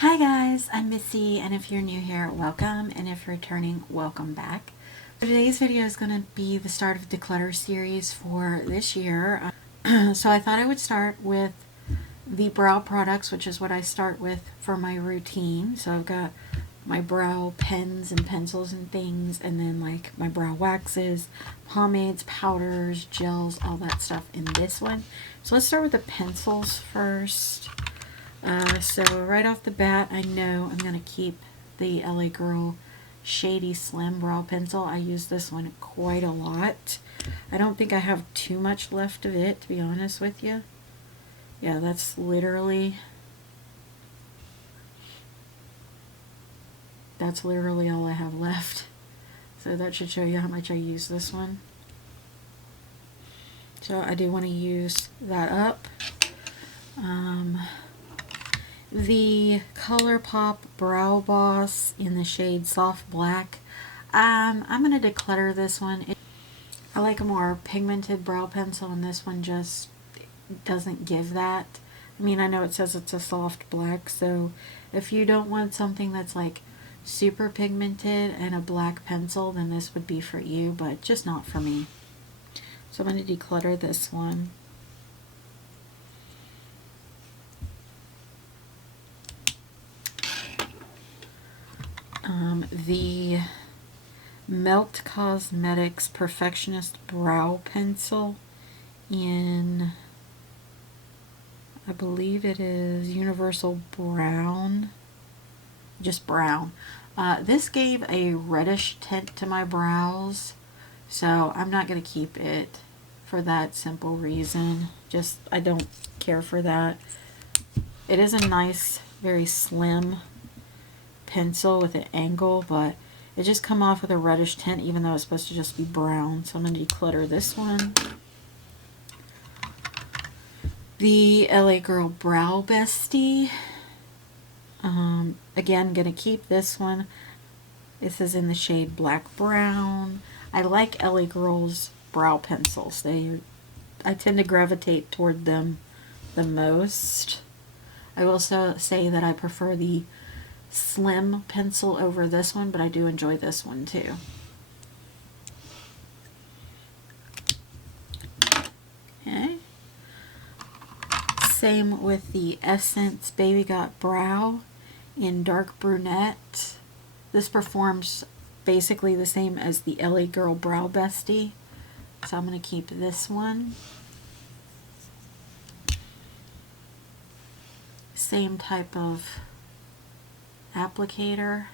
Hi guys, I'm Missy, and if you're new here, welcome, and if you're returning, welcome back. Today's video is going to be the start of the Declutter series for this year. So I thought I would start with the brow products, which is what I start with for my routine. So I've got my brow pens and pencils and things, and then like my brow waxes, pomades, powders, gels, all that stuff in this one. So let's start with the pencils first. So right off the bat, I know I'm going to keep the LA Girl Shady Slim Brow Pencil. I use this one quite a lot. I don't think I have too much left of it, to be honest with you. Yeah, that's literally all I have left. So that should show you how much I use this one. So I do want to use that up. The Colourpop Brow Boss in the shade Soft Black. I'm going to declutter this one. I like a more pigmented brow pencil, and this one just doesn't give that. I mean, I know it says it's a soft black, so if you don't want something that's like super pigmented and a black pencil, then this would be for you, but just not for me. So I'm going to declutter this one. The Melt Cosmetics Perfectionst Brow Pencil in, I believe it is Universal Brown, just brown. This gave a reddish tint to my brows, so I'm not going to keep it for that simple reason. Just, I don't care for that. It is a nice, very slim pencil with an angle, but it just come off with a reddish tint even though it's supposed to just be brown. So I'm going to declutter this one. The LA Girl Brow Bestie. Again, going to keep this one. This is in the shade Black Brown. I like LA Girl's brow pencils. I tend to gravitate toward them the most. I will also say that I prefer the slim pencil over this one, but I do enjoy this one too. Okay. Same with the Essence Baby Got Brow in Dark Brunette. This performs basically the same as the LA Girl Brow Bestie, so I'm going to keep this one. Same type of applicator.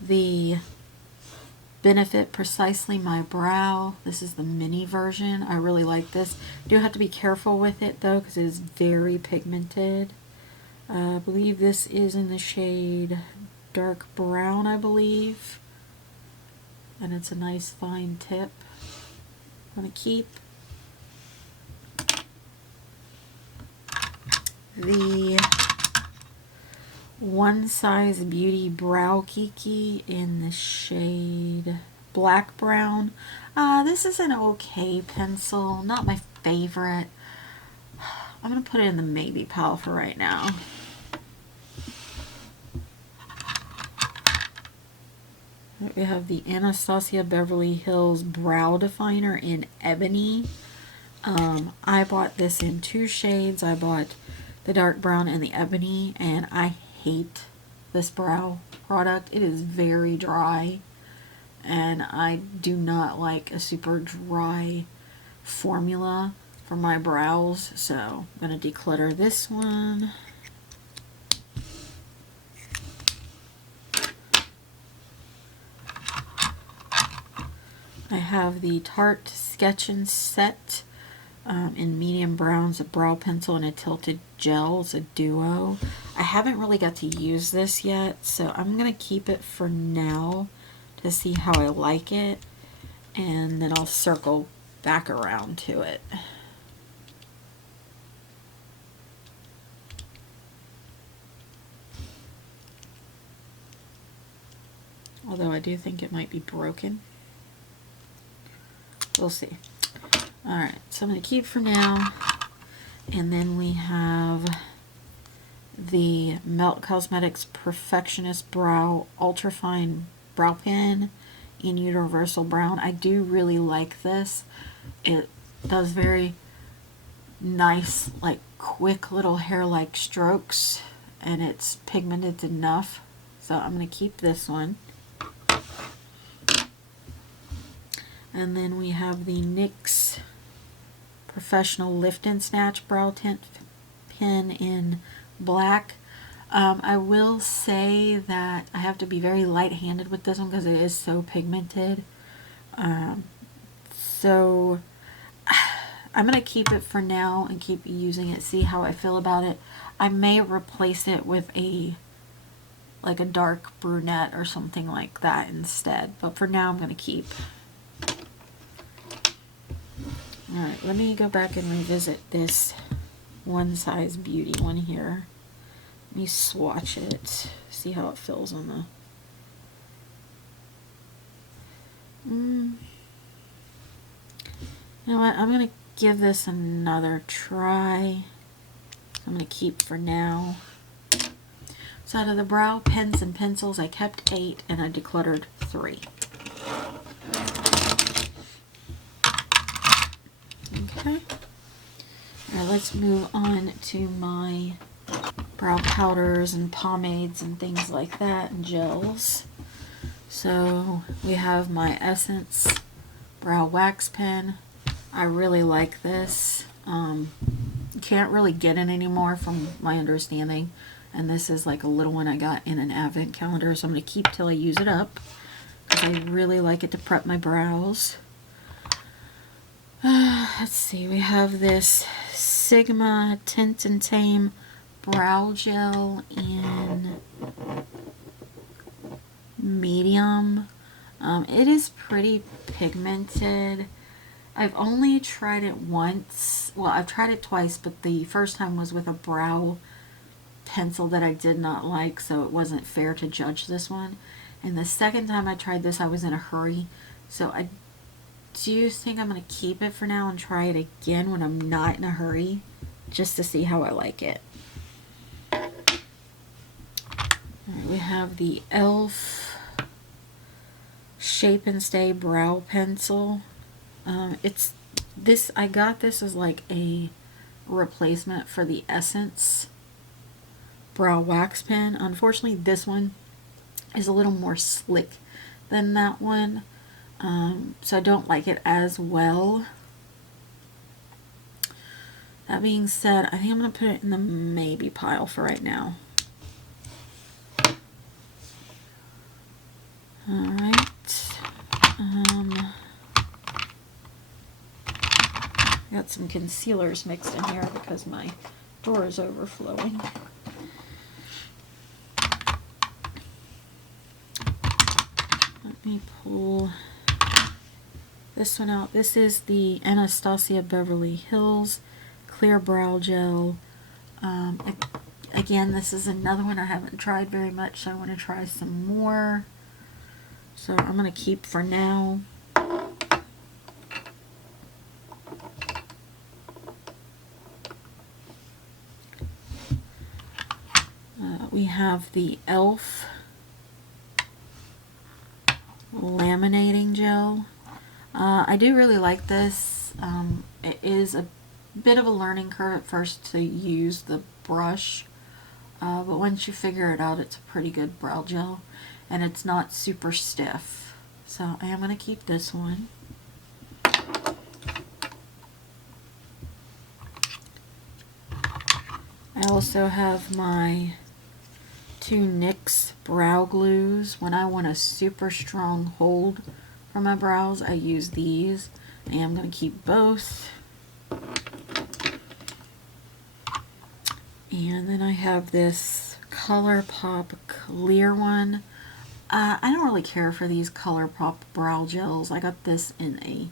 The Benefit Precisely My Brow. This is the mini version. I really like this. You do have to be careful with it though, because it is very pigmented. I believe this is in the shade Dark Brown, I believe. And it's a nice fine tip. I'm going to keep the One Size Beauty Browkik in the shade Black Brown. This is an okay pencil, not my favorite. I'm going to put it in the maybe pile for right now. We have the Anastasia Beverly Hills Brow Definer in Ebony. I bought this in two shades. I bought the dark brown and the ebony, and I hate this brow product. It is very dry, and I do not like a super dry formula for my brows, so I'm going to declutter this one. I have the Tarte Sketch and Set in medium browns, a brow pencil, and a tilted gel. It's a duo. I haven't really got to use this yet, so I'm going to keep it for now to see how I like it, and then I'll circle back around to it. although I do think it might be broken. We'll see. Alright, so I'm going to keep for now. And then we have the Melt Cosmetics Perfectionist Brow Ultrafine Brow Pen in Universal Brown. I do really like this. It does very nice, like quick little hair-like strokes, and it's pigmented enough. So I'm going to keep this one. And then we have the NYX Professional Lift and Snatch Brow Tint Pen in black. I will say that I have to be very light-handed with this one because it is so pigmented. So I'm going to keep it for now and keep using it, see how I feel about it. I may replace it with like a dark brunette or something like that instead, but for now I'm going to keep. Alright, let me go back and revisit this One Size Beauty one here. Let me swatch it, see how it feels on the... You know what, I'm going to give this another try. I'm going to keep for now. So out of the brow pens and pencils, I kept 8 and I decluttered 3. Okay. Alright, let's move on to my brow powders and pomades and things like that, and gels. So we have my Essence Brow Wax Pen. I really like this. You can't really get it anymore from my understanding. And this is like a little one I got in an advent calendar, so I'm going to keep till I use it up, because I really like it to prep my brows. Let's see, we have this Sigma Tint and Tame Brow Gel in medium. It is pretty pigmented. I've only tried it once. Well, I've tried it twice, but the first time was with a brow pencil that I did not like, so it wasn't fair to judge this one. And the second time I tried this, I was in a hurry, so I do think I'm going to keep it for now and try it again when I'm not in a hurry, just to see how I like it. Alright, we have the E.L.F. Shape and Stay Brow Pencil. It's this. I got this as like a replacement for the Essence Brow Wax Pen. Unfortunately, this one is a little more slick than that one. So I don't like it as well. That being said, I think I'm going to put it in the maybe pile for right now. Alright. Got some concealers mixed in here because my door is overflowing. Let me pull this one out. This is the Anastasia Beverly Hills Clear Brow Gel. Again, this is another one I haven't tried very much, so I want to try some more. So I'm going to keep for now. We have the E.L.F. Laminating Gel. I do really like this. It is a bit of a learning curve at first to use the brush, but once you figure it out, it's a pretty good brow gel, and it's not super stiff. So I am going to keep this one. I also have my 2 NYX Brow Glues. When I want a super strong hold for my brows, I use these. I am going to keep both. And then I have this Colourpop clear one. I don't really care for these Colourpop brow gels. I got this in a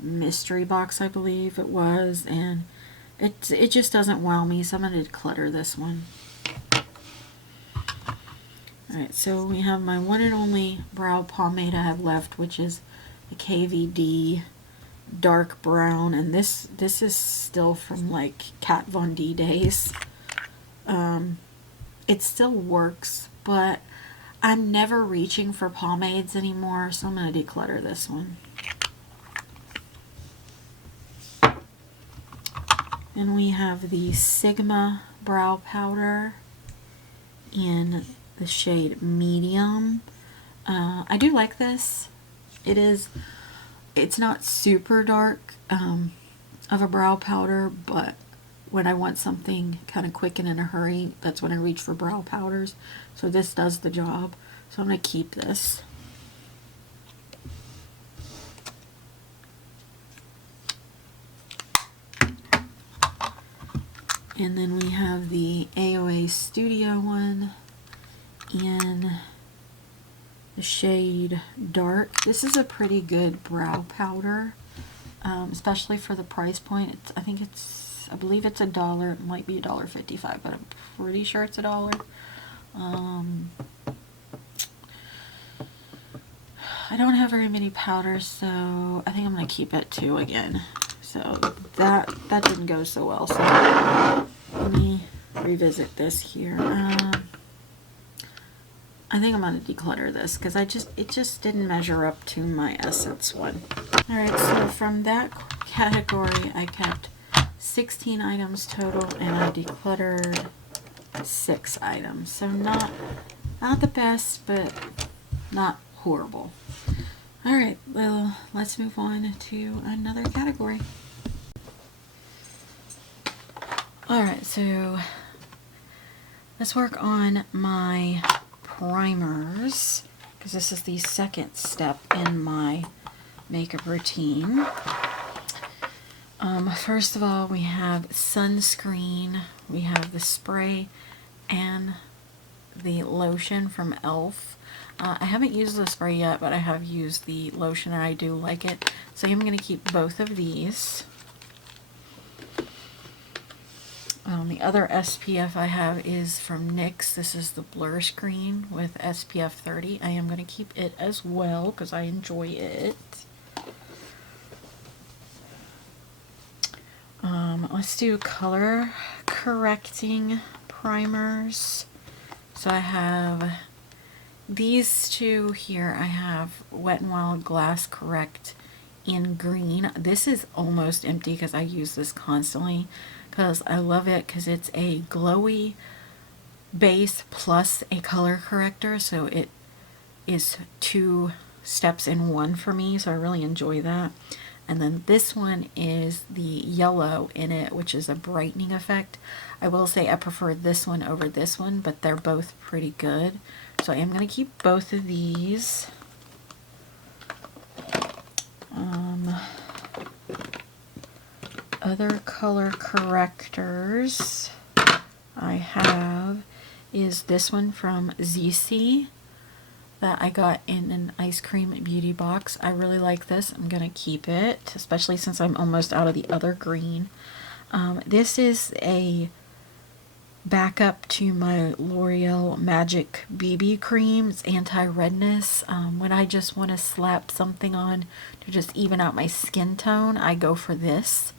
mystery box, I believe it was, and it just doesn't wow me, so I'm going to declutter this one. Alright, so we have my one and only brow pomade I have left, which is the KVD dark brown, and this is still from like Kat Von D days. It still works, but I'm never reaching for pomades anymore, so I'm going to declutter this one. And we have the Sigma brow powder in the shade medium. I do like this. It's not super dark of a brow powder, but when I want something kind of quick and in a hurry, that's when I reach for brow powders. So this does the job. So I'm going to keep this. And then we have the AOA Studio one in the shade dark. This is a pretty good brow powder, especially for the price point. I believe it's $1. It might be $1.55, but I'm pretty sure it's $1. I don't have very many powders, so I think I'm gonna keep it too again. So that didn't go so well. So let me revisit this here. I think I'm going to declutter this because it just didn't measure up to my Essence one. Alright, so from that category I kept 16 items total and I decluttered 6 items. So not the best, but not horrible. Alright, well, let's move on to another category. Alright, so let's work on my primers, because this is the second step in my makeup routine. First of all, we have sunscreen, we have the spray and the lotion from E.L.F. I haven't used the spray yet, but I have used the lotion and I do like it. So I'm going to keep both of these. The other SPF I have is from NYX. This is the Blur Screen with SPF 30. I am going to keep it as well because I enjoy it. Let's do color correcting primers. So I have these two here. I have Wet n Wild Glass Correct in green. This is almost empty because I use this constantly because I love it because it's a glowy base plus a color corrector, so it is 2 steps in one for me, so I really enjoy that. And then this one is the yellow in it, which is a brightening effect. I will say I prefer this one over this one, but they're both pretty good. So I am going to keep both of these. Other color correctors I have is this one from ZC that I got in an ice cream beauty box. I really like this. I'm going to keep it, especially since I'm almost out of the other green. This is a backup to my L'Oreal Magic BB cream. It's anti-redness. When I just want to slap something on to just even out my skin tone, I go for this.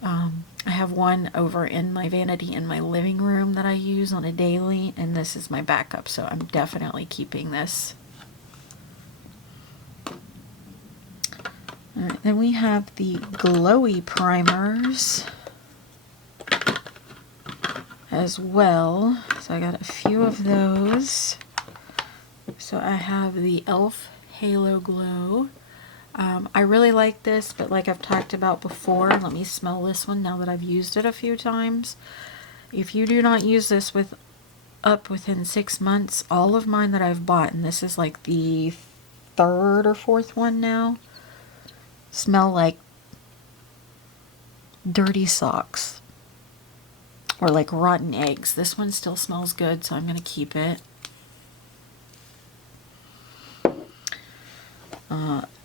I have one over in my vanity in my living room that I use on a daily, and this is my backup, so I'm definitely keeping this. Alright, then we have the glowy primers as well. So I got a few of those. So I have the E.L.F. Halo Glow. I really like this, but like I've talked about before, let me smell this one now that I've used it a few times. If you do not use this within 6 months, all of mine that I've bought, and this is like the 3rd or 4th one now, smell like dirty socks or like rotten eggs. This one still smells good, so I'm going to keep it.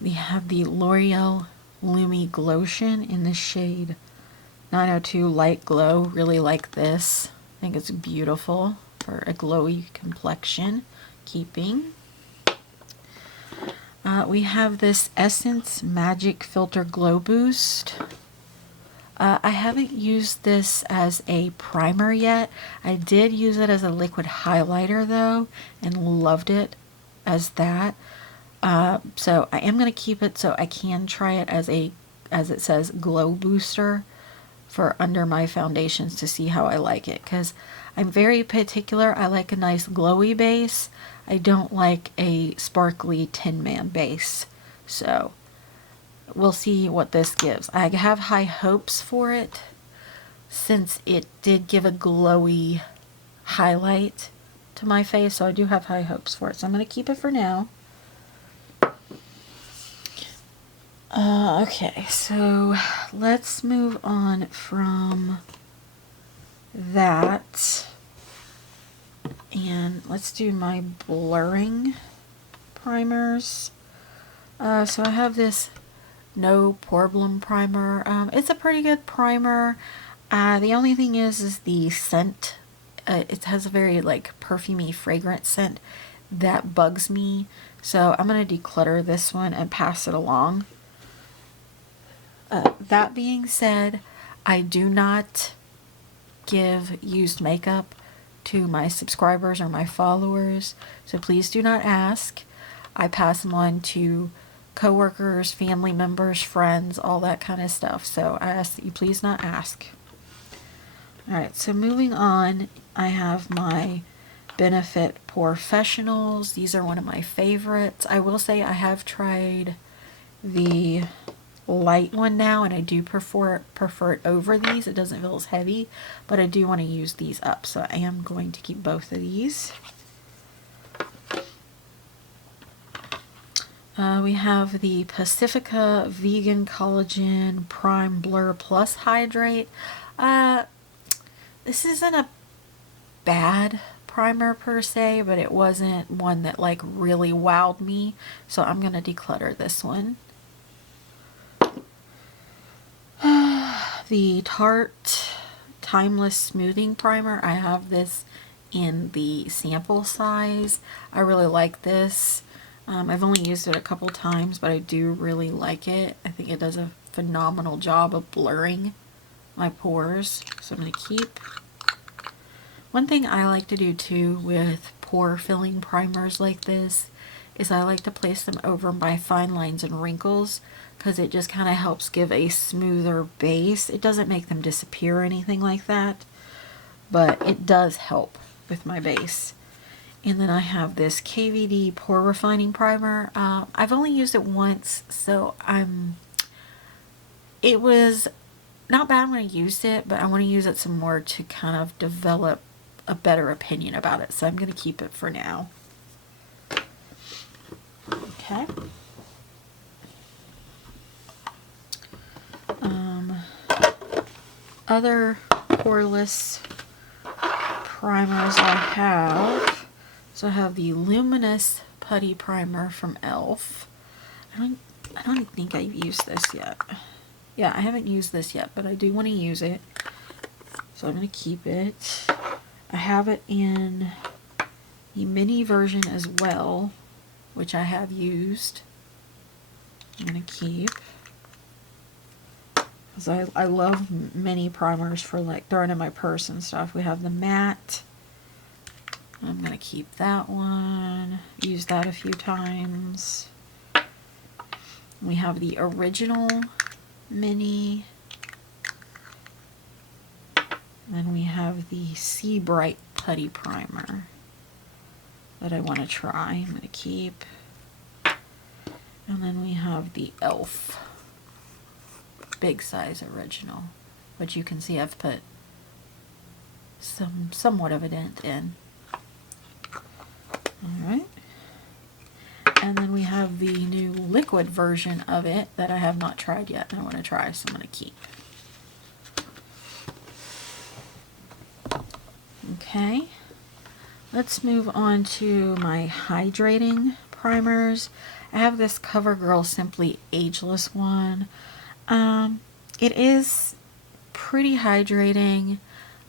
We have the L'Oreal Lumi Glotion in the shade 902 Light Glow. Really like this. I think it's beautiful. for a glowy complexion. Keeping. We have this Essence Magic Filter Glow Boost. I haven't used this as a primer yet. I did use it as a liquid highlighter though, and loved it as that. So I am going to keep it so I can try it as it says, glow booster for under my foundations to see how I like it, because I'm very particular. I like a nice glowy base. I don't like a sparkly Tin Man base. So we'll see what this gives. I have high hopes for it since it did give a glowy highlight to my face, so I do have high hopes for it. So I'm going to keep it for now. Okay, so let's move on from that, and let's do my blurring primers. So I have this No Problem primer. It's a pretty good primer. The only thing is the scent. It has a very like perfumey fragrance scent that bugs me. So I'm going to declutter this one and pass it along. That being said, I do not give used makeup to my subscribers or my followers, so please do not ask. I pass them on to coworkers, family members, friends, all that kind of stuff. So I ask that you please not ask. Alright, so moving on, I have my Benefit Professionals. These are one of my favorites. I will say I have tried the light one now, and I do prefer it over these. It doesn't feel as heavy, but I do want to use these up, so I am going to keep both of these. We have the Pacifica Vegan Collagen Prime Blur Plus Hydrate. This isn't a bad primer per se, but it wasn't one that like really wowed me, so I'm going to declutter this one. The Tarte Timeless Smoothing Primer. I have this in the sample size. I really like this. I've only used it a couple times, but I do really like it. I think it does a phenomenal job of blurring my pores, so I'm going to keep. One thing I like to do too with pore filling primers like this is I like to place them over my fine lines and wrinkles, because it just kind of helps give a smoother base. It doesn't make them disappear or anything like that, but it does help with my base. And then I have this KVD Pore Refining Primer. I've only used it once, so it was not bad when I used it, but I want to use it some more to kind of develop a better opinion about it, so I'm going to keep it for now. Okay. Other poreless primers I have. So I have the Luminous Putty Primer from E.L.F. I don't think I've used this yet. Yeah, I haven't used this yet, but I do want to use it, so I'm going to keep it. I have it in the mini version as well, which I have used. I'm going to keep, because I love mini primers for like throwing in my purse and stuff. We have the matte. I'm going to keep that one. Used that a few times. We have the original mini. Then we have the Sea Bright Putty Primer that I want to try. I'm going to keep. And then we have the E.L.F. Big Size Original, which you can see I've put somewhat of a dent in. Alright. And then we have the new liquid version of it that I have not tried yet and I want to try, so I'm going to keep. Okay. Let's move on to my hydrating primers. I have this CoverGirl Simply Ageless one. It is pretty hydrating.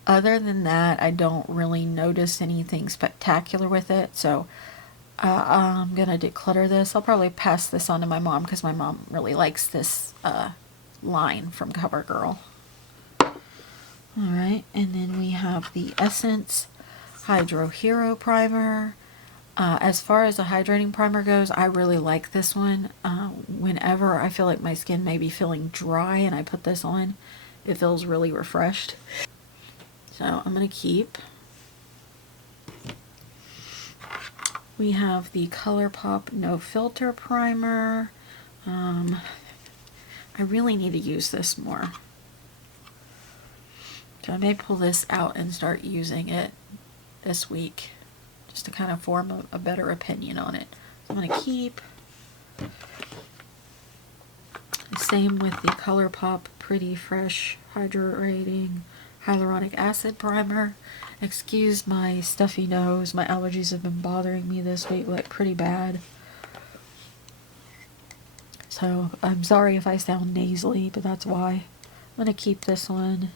other than that, I don't really notice anything spectacular with it. So I'm gonna declutter this. I'll probably pass this on to my mom because my mom really likes this line from CoverGirl. Alright, and then we have the Essence Hydro Hero Primer. As far as a hydrating primer goes, I really like this one. Whenever I feel like my skin may be feeling dry and I put this on, it feels really refreshed. So I'm going to keep. We have the Colourpop No Filter Primer. I really need to use this more. So I may pull this out and start using it this week, just to kind of form a better opinion on it. So I'm going to keep. Same with the Colourpop Pretty Fresh Hydrating Hyaluronic Acid Primer. Excuse my stuffy nose. My allergies have been bothering me this week like pretty bad. So I'm sorry if I sound nasally, but that's why. I'm going to keep this one.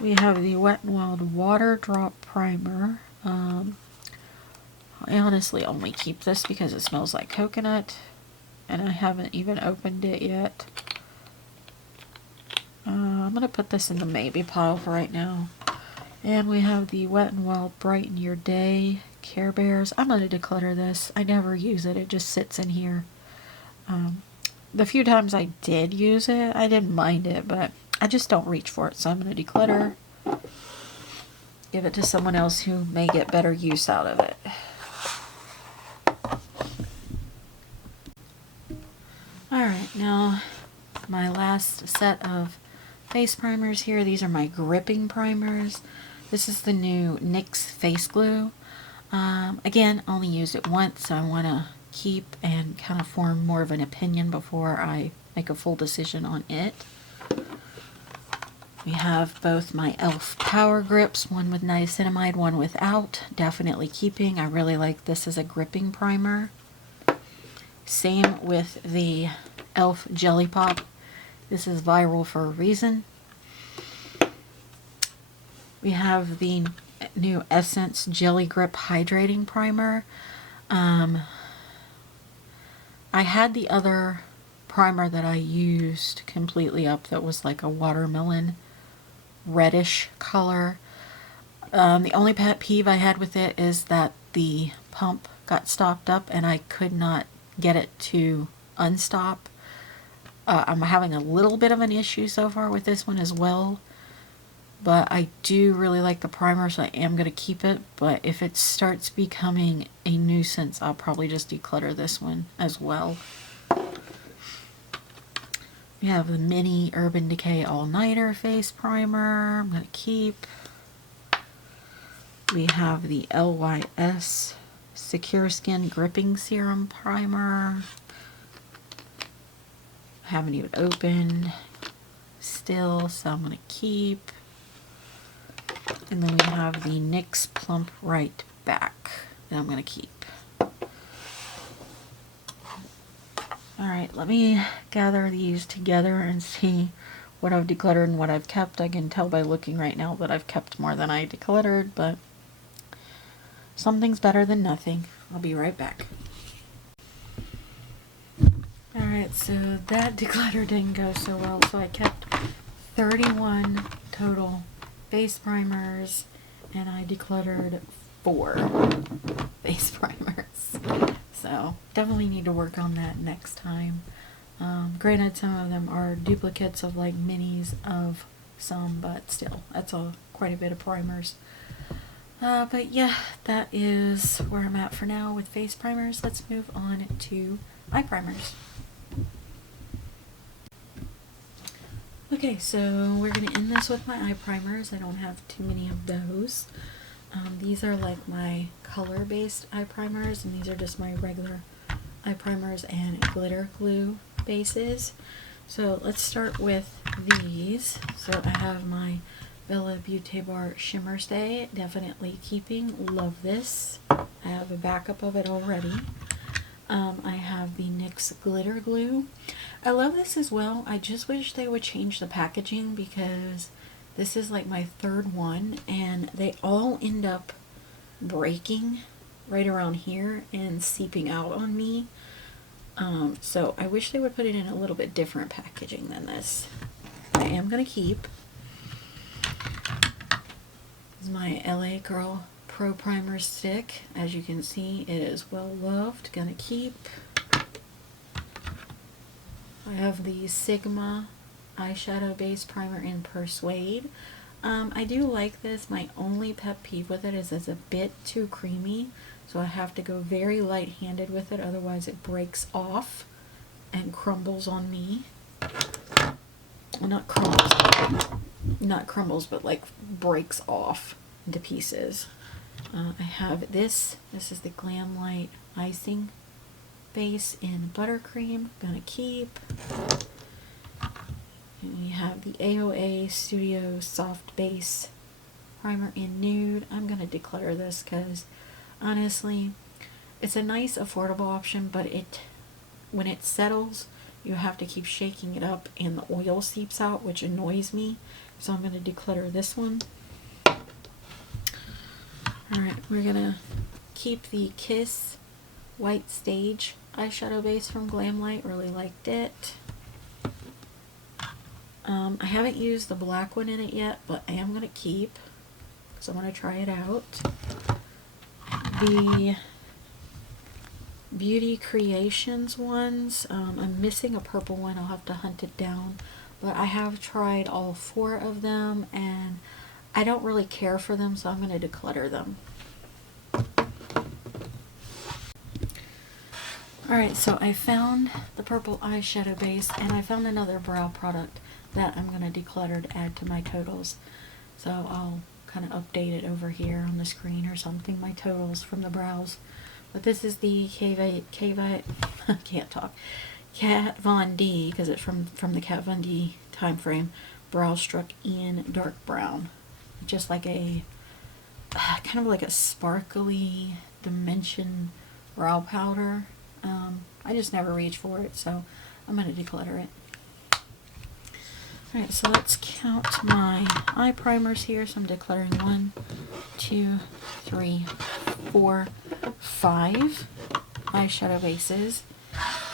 We have the Wet n Wild Water Drop Primer. I honestly only keep this because it smells like coconut, and I haven't even opened it yet. I'm going to put this in the maybe pile for right now. And we have the Wet n Wild Brighten Your Day Care Bears. I'm going to declutter this. I never use it. It just sits in here. The few times I did use it, I didn't mind it, but I just don't reach for it. So I'm going to declutter. Give it to someone else who may get better use out of it. Alright, now my last set of face primers here. These are my gripping primers. This is the new NYX Face Glue. Again, I only used it once, so I want to keep and kind of form more of an opinion before I make a full decision on it. We have both my E.L.F. Power Grips, one with niacinamide, one without. Definitely keeping. I really like this as a gripping primer. Same with the E.L.F. Jelly Pop. This is viral for a reason. We have the new Essence Jelly Grip Hydrating Primer. I had the other primer that I used completely up that was like a watermelon reddish color. The only pet peeve I had with it is that the pump got stopped up and I could not get it to unstop. I'm having a little bit of an issue so far with this one as well, but I do really like the primer, so I am going to keep it. But if it starts becoming a nuisance, I'll probably just declutter this one as well. We have the mini Urban Decay All Nighter Face Primer. I'm going to keep. We have the LYS Secure Skin Gripping Serum Primer. Haven't even opened still, so I'm going to keep. And then we have the NYX Plump Right Back that I'm going to keep. Alright, let me gather these together and see what I've decluttered and what I've kept. I can tell by looking right now that I've kept more than I decluttered, but something's better than nothing. I'll be right back. Alright, so that declutter didn't go so well, so I kept 31 total face primers, and I decluttered 4 face primers. So definitely need to work on that next time. Granted, some of them are duplicates of like minis of some, but still, that's quite a bit of primers. But yeah, that is where I'm at for now with face primers. Let's move on to eye primers. Okay, so we're going to end this with my eye primers. I don't have too many of those. These are like my color-based eye primers, and these are just my regular eye primers and glitter glue bases. So let's start with these. So I have my Bella Beauty Bar Shimmer Stay, definitely keeping. Love this. I have a backup of it already. I have the NYX Glitter Glue. I love this as well. I just wish they would change the packaging because This is like my third one, and they all end up breaking right around here and seeping out on me. So I wish they would put it in a little bit different packaging than this. I am going to keep. This is my LA Girl Pro Primer Stick. As you can see, it is well loved. Gonna keep. I have the Sigma eyeshadow base primer in Persuade. I do like this. My only pet peeve with it is it's a bit too creamy, so I have to go very light-handed with it, otherwise it breaks off and crumbles on me. Well, not crumbles, but like breaks off into pieces. I have this. This is the Glam Light Icing Base in Buttercream. Gonna keep. And we have the AOA Studio Soft Base Primer in Nude. I'm gonna declutter this because honestly, it's a nice affordable option, but when it settles, you have to keep shaking it up and the oil seeps out, which annoys me. So I'm gonna declutter this one. Alright, we're gonna keep the Kiss White Stage eyeshadow base from Glamlight. Really liked it. I haven't used the black one in it yet, but I am going to keep because I want to try it out. The Beauty Creations ones, I'm missing a purple one. I'll have to hunt it down. But I have tried all 4 of them, and I don't really care for them, so I'm going to declutter them. Alright, so I found the purple eyeshadow base, and I found another brow product that I'm going to declutter to add to my totals. So I'll kind of update it over here on the screen or something, my totals from the brows. But this is the Kat Von D, because it's from the Kat Von D time frame, Brow Struck in Dark Brown. Just like a, kind of like a sparkly dimension brow powder. I just never reach for it, so I'm going to declutter it. Alright, so let's count my eye primers here. So I'm decluttering 1, 2, 3, 4, 5 eyeshadow bases.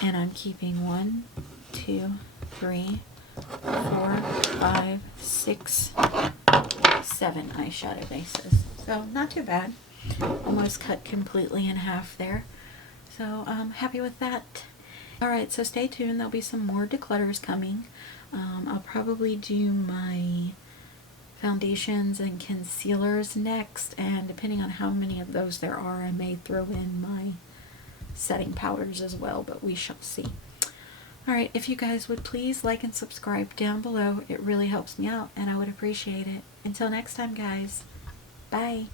And I'm keeping 1, 2, 3, 4, 5, 6, 7 eyeshadow bases. So not too bad. Almost cut completely in half there. So I'm happy with that. Alright, so stay tuned. There'll be some more declutters coming. I'll probably do my foundations and concealers next, and depending on how many of those there are, I may throw in my setting powders as well, but we shall see. Alright, if you guys would please like and subscribe down below, it really helps me out and I would appreciate it. Until next time, guys, bye.